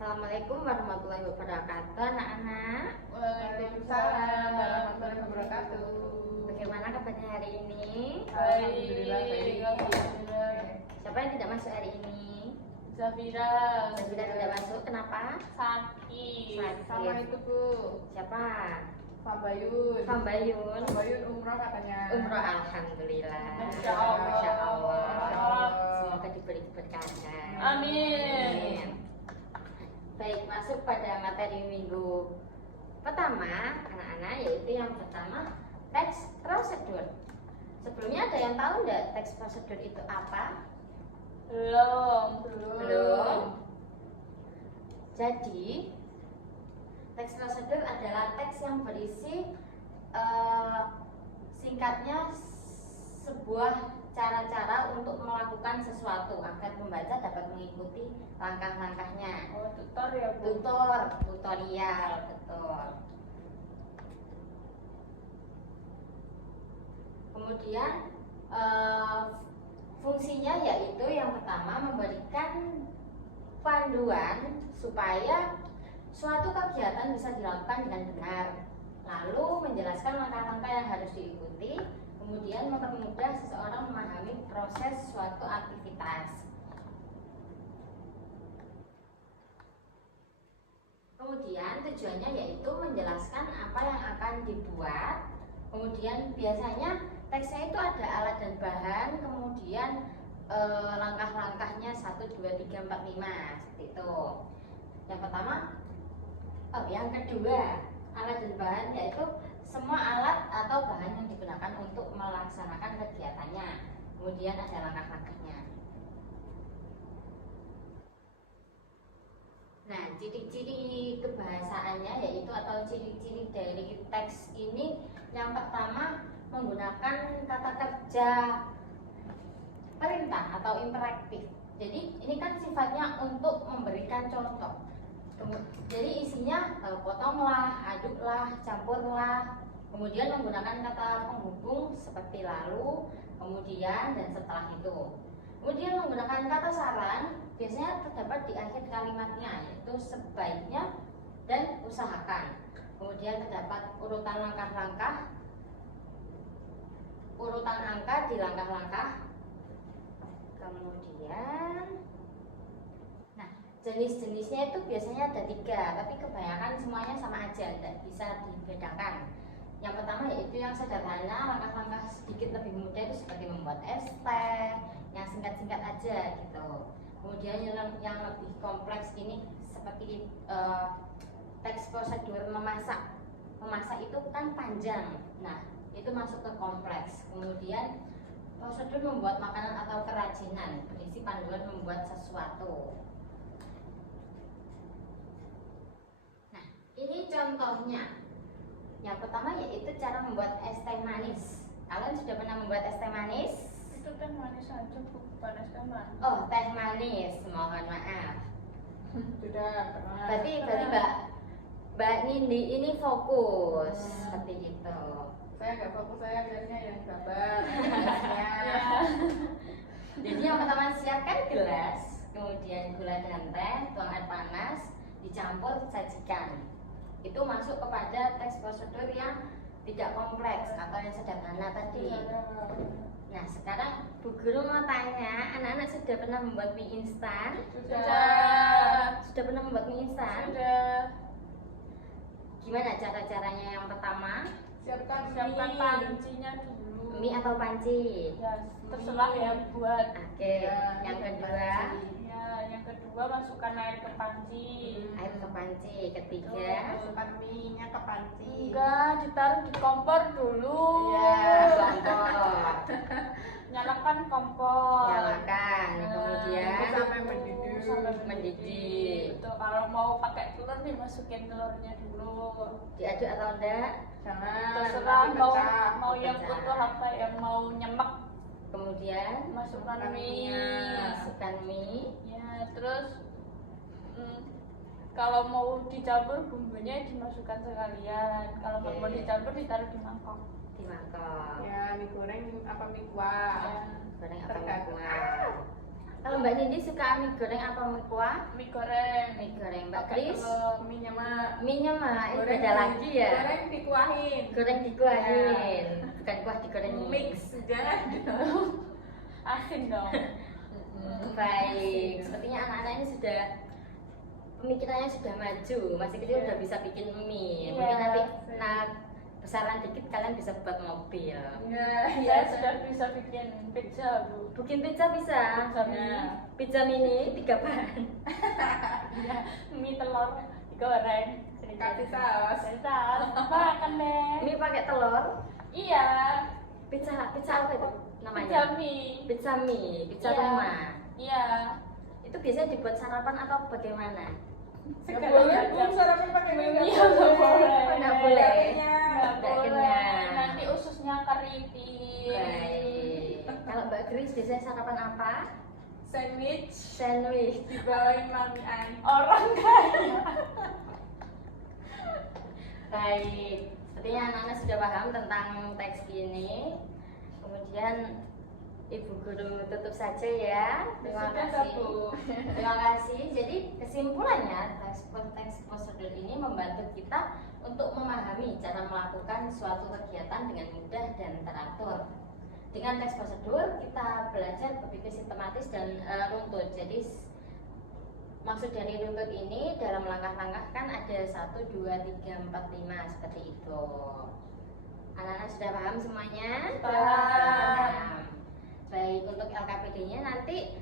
Assalamualaikum warahmatullahi wabarakatuh, anak-anak. Waalaikumsalam warahmatullahi wabarakatuh. Bagaimana kabarnya hari ini? Alhamdulillah baik. Alhamdulillah. Siapa yang tidak masuk hari ini? Zafira. Zafira tidak masuk, kenapa? Sakit. Sakit. Sama itu Bu. Siapa? Fambayun. Fambayun. Fambayun umroh katanya. Umroh, alhamdulillah. Masya Allah. Masya Allah. Masya Allah. Semoga diberi keberkahan. Amin. Baik, masuk pada materi minggu pertama, anak-anak, yaitu yang pertama teks prosedur. Sebelumnya ada yang tahu nggak teks prosedur itu apa? Belum. Jadi teks prosedur adalah teks yang berisi singkatnya sebuah cara-cara untuk melakukan sesuatu agar pembaca dapat mengikuti langkah-langkahnya. Oh, tutor ya Bu. Tutorial, betul. Kemudian fungsinya yaitu yang pertama memberikan panduan supaya suatu kegiatan bisa dilakukan dengan benar, lalu menjelaskan langkah-langkah yang harus diikuti, kemudian mempermudah seseorang memahami proses suatu aktivitas. Kemudian tujuannya yaitu menjelaskan apa yang akan dibuat. Kemudian biasanya teksnya itu ada alat dan bahan, kemudian langkah-langkahnya 1, 2, 3, 4, 5 seperti itu. Yang pertama, yang kedua, alat dan bahan yaitu semua alat atau bahan yang digunakan untuk melaksanakan kegiatannya. Kemudian ada langkah-langkahnya. Nah, ciri-ciri kebahasaannya yaitu atau ciri-ciri dari teks ini, yang pertama menggunakan kata kerja perintah atau imperatif. Jadi ini kan sifatnya untuk memberikan contoh. Jadi isinya potonglah, aduklah, campurlah. Kemudian menggunakan kata penghubung seperti lalu, kemudian, dan setelah itu. Kemudian menggunakan kata saran biasanya terdapat di akhir kalimatnya, yaitu sebaiknya dan usahakan. Kemudian terdapat urutan langkah-langkah, urutan angka di langkah-langkah. Kemudian jenis-jenisnya itu biasanya ada 3, tapi kebanyakan semuanya sama aja, tidak bisa dibedakan. Yang pertama yaitu yang sederhana, langkah-langkah sedikit lebih mudah itu seperti membuat es teh, yang singkat-singkat aja gitu. Kemudian yang lebih kompleks ini seperti teks prosedur memasak. Memasak itu kan panjang, nah itu masuk ke kompleks. Kemudian prosedur membuat makanan atau kerajinan, berisi panduan membuat sesuatu. Ini contohnya. Yang pertama yaitu cara membuat es teh manis. Kalian sudah pernah membuat es teh manis? Itu teh manis aja Bu, bukan es teh manis. Oh, teh manis. Mohon maaf. Sudah pernah. Berarti Mbak Nindi ini fokus seperti itu. Saya nggak fokus, saya biasanya yang sabar. Jadi yang pertama siapkan gelas, kemudian gula dan teh, tuang air panas, dicampur, sajikan. Itu masuk kepada teks prosedur yang tidak kompleks atau yang sederhana tadi. Nah, sekarang Bu Guru mau tanya, anak-anak sudah pernah membuat mie instan? Sudah. Sudah pernah membuat mie instan? Sudah. Gimana cara-caranya? Yang pertama, Siapkan pancinya dulu. mie atau panci? Ya, terserah ya buat. Oke. Yang kedua, Ya, yang kedua masukkan air ke panci. air ke panci. Ketiga, Masukkan mie-nya ke panci. Enggak, ditaruh di kompor dulu. kompor. Nyalakan kompor. Nyalakan. Kemudian Sampai mendidih. Itu kalau mau pakai telur nih masukin telurnya dulu. diaduk atau enggak? Jangan. Terserah Mau yang pecah. utuh apa yang mau nyemek. Kemudian Masukkan mie. masukkan mie. Ya, terus kalau mau dicampur bumbunya dimasukkan sekalian. Kalau nggak mau dicampur ditaruh di mangkok. Di mangkok. Ya, mie goreng apa mie kuah? Ya. Goreng apa Tergantung. kuah? Kalau Mbak Nindi suka mie goreng apa mie kuah? Mie goreng. Mie goreng. Mbak Pakai Kris? telur. Mie-nya mah Mie-nya mah ini goreng beda lagi ya. Goreng dikuahin. Goreng dikuahin, bukan kuah digoreng. Mix jangan dong. Asin dong. Baik, sepertinya anak-anak ini sudah pemikirannya sudah maju, masih kecil Iya. udah bisa bikin mie. Iya, Mungkin nanti sih. besaran dikit kalian bisa buat mobil. Saya sudah bisa bikin pizza, Bu. Bikin pizza bisa. Pizza mie. Pizza mini 3 bahan. Iya, mie telur digoreng. Kasih saus. Kasih saus. Makan deh. Mie pakai telur. Iya. Pizza apa itu namanya? Pizza mie. Pizza mie, pizza Iya. rumah. Iya. Itu biasanya dibuat sarapan atau bagaimana? Nggak boleh, Bu, sarapan pakai mie nggak Iya, nggak boleh. Oh, nggak boleh. Nggak Nggak boleh. kenyang. Nanti ususnya keriting. Baik. Kalau Mbak Grace biasanya sarapan apa? Sandwich Sandwich. dibawain mami Ai. Orang kaya. Baik. Sepertinya anak-anak sudah paham tentang teks ini. Kemudian Ibu Guru tutup saja ya. Terima Sudah, kasih. Bu. Terima kasih. Jadi kesimpulannya teks prosedur ini membantu kita untuk memahami cara melakukan suatu kegiatan dengan mudah dan teratur. Dengan teks prosedur kita belajar berpikir sistematis dan runtut. Jadi maksud dari runtut ini dalam langkah-langkah kan ada 1, 2, 3, 4, 5 seperti itu. Anak-anak sudah paham semuanya? Paham. Baik, untuk LKPD-nya nanti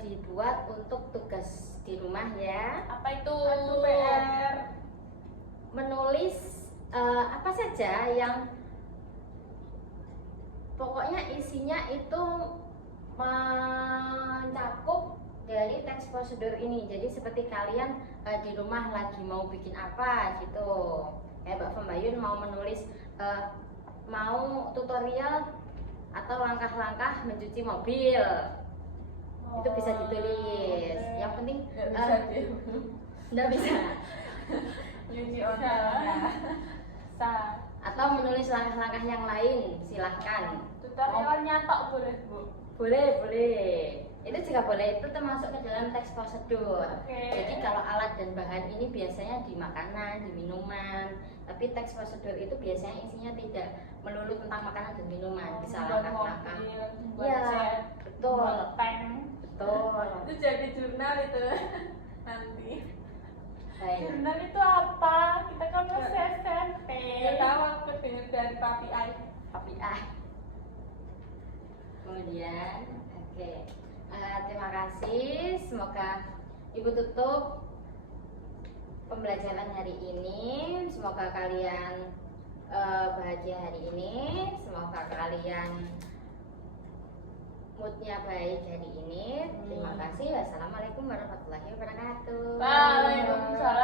dibuat untuk tugas di rumah ya. Apa itu? Itu PR. Menulis apa saja yang pokoknya isinya itu mencakup dari teks prosedur ini. Jadi seperti kalian di rumah lagi mau bikin apa gitu. Mbak Pembayun mau menulis mau tutorial atau langkah-langkah mencuci mobil. Itu bisa ditulis. Oke. Yang penting Nggak bisa dia. nggak bisa. Nyuci online. Sa. Atau menulis langkah-langkah yang lain, silahkan. Tutorialnya tok boleh, Bu. Boleh. Itu juga boleh, itu termasuk ke dalam teks prosedur. Oke. Jadi kalau alat dan bahan ini biasanya di makanan, di minuman. Tapi teks prosedur itu biasanya isinya tidak melulu tentang makanan dan minuman, bisa Buat langkah-langkah. mobil, buat Iya, jet, betul. buat tank. Betul. Itu jadi jurnal itu nanti. Baik. Jurnal itu apa? Kita kan masih SMP. Nggak tahu aku dengar dari papi Ai. Tapi kemudian, oke. Terima kasih. Semoga Ibu tutup pembelajaran hari ini. Semoga kalian bahagia hari ini. Semoga kalian moodnya baik hari ini. Terima kasih. Wassalamualaikum warahmatullahi wabarakatuh. Waalaikumsalam.